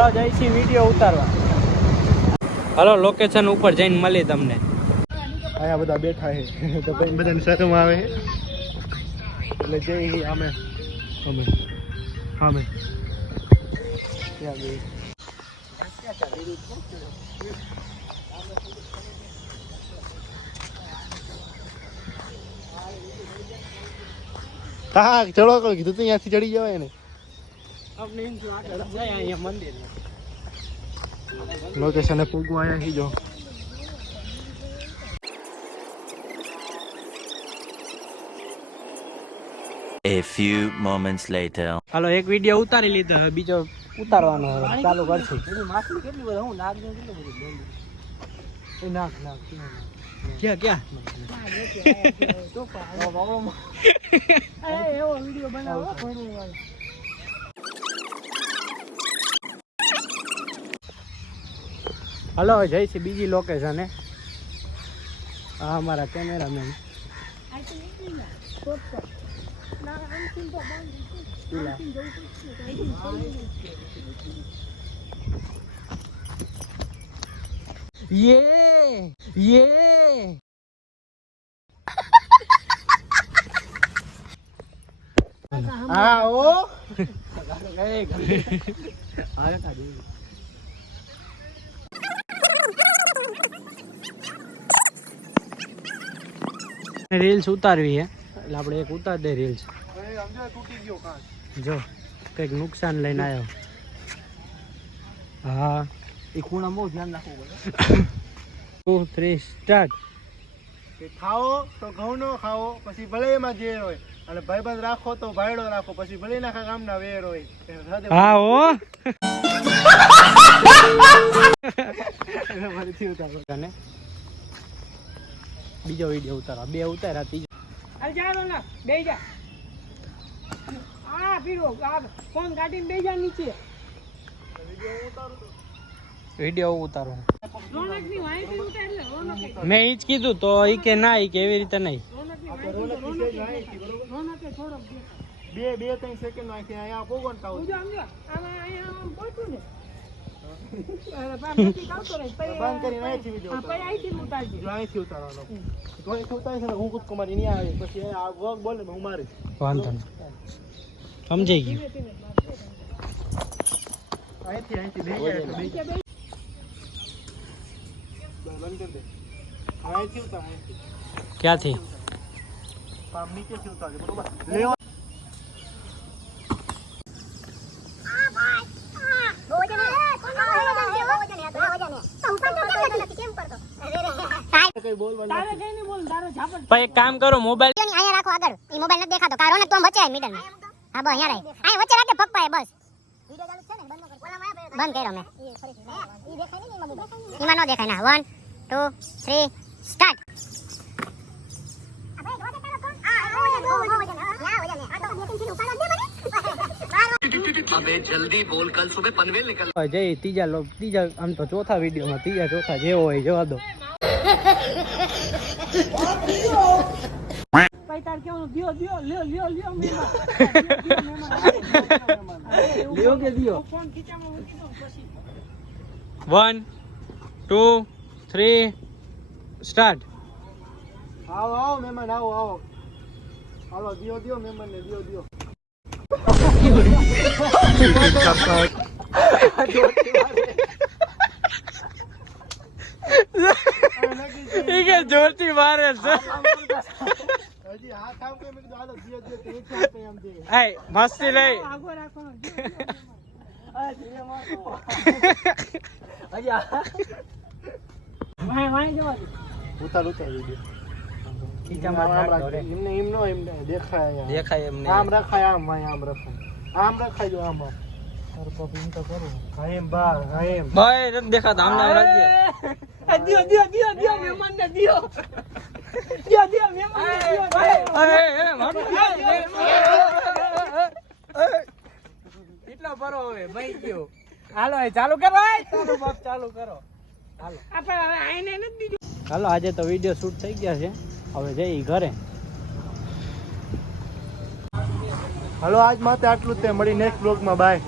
હાલો જઈશી video ઉતારવા. હાલો location ઉપર જઈને મળી તમને. અહીંયા બધા બેઠા છે તો ભાઈ બધાને શરમ આવે છે એટલે જઈ અમે હા ચડો કરો કીધું તો અહીંયાથી ચડી જવાય ને. મંદિર લોકેશન પૂગવા આવ્યા છીએ જો. A few moments later. હાલો એક વિડીયો ઉતારી લીધો, હવે બીજો ઉતારવાનો ચાલુ કરશું. માછલી કેટલી બધી હું નાગ કેટલી બધી નાખ ક્યાં એવો વિડીયો બનાવો. હાલો જઈ છે બીજી લોકેશન. હા અમારા કેમેરામેન ये હા ઓ રીલ્સ ઉતારવી હે એટલે આપણે એક ઉતાર દે રીલ્સ. તૂટી ગયો કાચ જો કઈક નુકસાન લઈને આવ્યો. હા એ ખૂણા બહુ ધ્યાન રાખવું પડે. 2 3 સ્ટાર્ટ. ખાઓ તો ઘઉંનો ખાઓ પછી ભલે એમાં ઝેર હોય, અને ભાઈબંધ રાખો તો ભાઈડો રાખો પછી ભલે નાખા ગામના વેર હોય. હા હો બીજો વિડીયો ઉતારો. બે ઉતાર્યા, ત્રીજો વિડીયો ઉતારો. મેં ઈ જ કીધું તો ઈ કે ના, ઈ કે એવી રીતે નહીં. 2-3 સેકન્ડ નાખી અહીંયા પોગણતા હોય. બંધ કરીને અહીંથી વિડીયો અહીંથી ઉતારવાનો. તો અહીંથી ઉતારી છે હું કુમારી નહીં આવે પછી આ વર્ક બોલે હું મારીશ. વાંધો નહીં, સમજાઈ ગયું. અહીંથી બે બંધ કરી દે. અહીંથી ઉતાર. ક્યાંથી? પામ નીચેથી ઉતારજે બરોબર. લેવા એક કામ કરો, મોબાઈલ અહીંયા રાખો આગળ. ઈ મોબાઈલ નથી દેખાતો. કારો ને તો વચ્ચે મિડલ માં. હા બસ અહીંયા રહે. અહીંયા વચ્ચે રાખે પગ પાએ બસ. બંધ કર્યો મેં. ઈમાં નો દેખાય ના. 1 2 3 સ્ટાર્ટ. अबे जल्दी बोल, कल सुबह पनवेल निकल. જય ત્રીજા આમ તો ચોથા વિડીયોમાં ત્રીજા ચોથા જેવો હોય જવા દો. લ્યો કે દિયો. 1 2 3 સ્ટાર્ટ. આવો મહેમાન આવો. હાલો દિયો મહેમાન ને દિયો. જોરથી મારે છે. હજી હાથ આમ કે મેં કીધું હાલો દિયો તે એમ દે. એ મસ્તી નહીં. ઉતાર વિડીયો. એમને દેખાય એમ આમ રખાય આમ રખાય જો આમ તાર પપ એમ તો કરું એમ બાર એમ ભાઈ નથી દેખાતા. આમ નામ રાખજે. દિયો મહેમાન ને દિયો. મહેમાન ને કેટલો ભરો હવે ભાઈ ગયો. હાલો ચાલુ કરો. ચાલુ કરો. હાલો આજે તો વિડીયો શૂટ થઈ ગયા છે, હવે જઈ ઘરે. હાલો આજ માટે આટલું જ. તે મળી નેક્સ્ટ બ્લોગમાં. બાય.